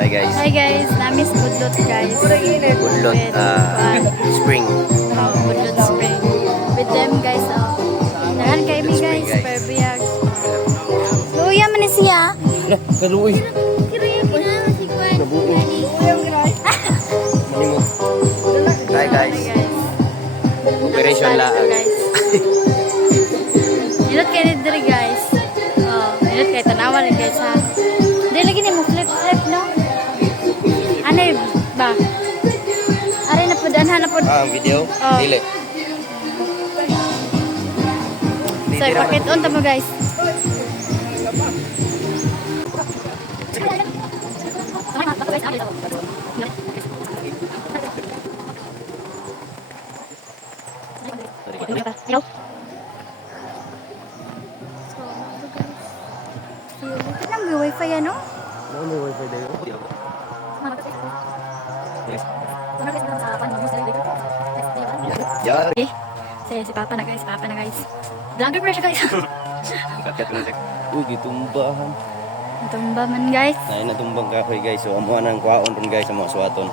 Hi guys. Hi guys, namis Budlot guys. Budlot spring. Oh, Budlot Spring. With them guys, oh. Dahan kay mi guys, Guys. per biyag. Luya man ni siya. Kaluoy. Hi guys. Operation la laag. guys. Inot kay diri guys. Oh, inot kay tanawa rin guys ha. Dili lagi ni mo flip no. Ano ba? Are na pud anhan na pud. Ang video. Oh. Dili. So, pakit on tamo guys. Hello. Ito lang may wifi yan, no? Ano may wifi dito? Yes. Yeah. Okay. Si Papa na guys, Vlogger pa siya guys. Kakat na siya. Uy, gitumbahan. Tumba man guys. Nay natumbang kahoy guys. So amo nang kwaon ron guys sa mga suwaton.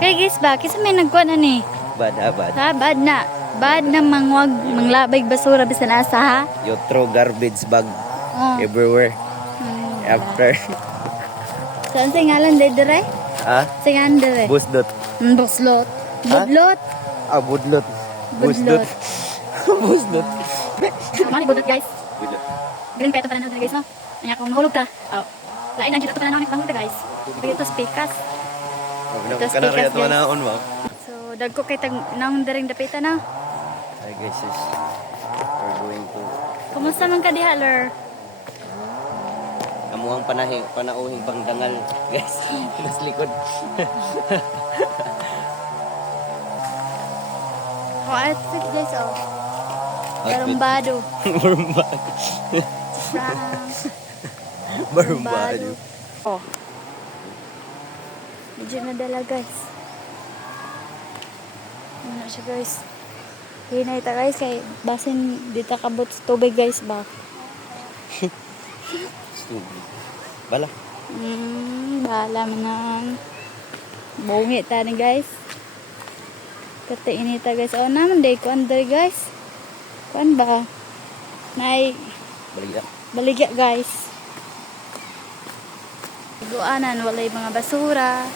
Okay guys ba, kasi may nagkuha na ni. Bad ha, bad. Ha, bad na. Bad na mangwag, manglabay basura bisan asa ha. You throw garbage bag Oh. everywhere. After. Saan sa ngalan dire? Ha? Sa ngalan dire? Busdot. Buslot. Budlot. Ah, budlot. Budlot. Busdot. Mali budlot guys. Budlot. Green kaya ito pananaw guys no. Kanya kung mahulog ta. Oh. Lain lang dito pananaw ni panghulog guys. Bigyan ito speakers. Kanara ito manaon ba? So dagko kay tag naong daring dapita na. Hi guys, we're going to Kumusta man ka diha, Lur? kamuhang panauhing pangdangal guys. Nas likod. Oh, outfit guys oh. Barumbado. Barumbado. Barumbado. Oh. Medyo nadala guys. Ano siya guys. Hinay ta guys kay basin dito kabot sa tubig guys ba. Stupid. Bala. Bala man nang bungi ta ni guys. Kata inita guys. Oh naman day kuan dere guys. Kuan ba? Nay Baligya. baligya guys. Iguanan walay mga basura.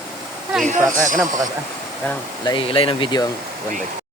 Kanang pakas. Kanang lay ng video ang one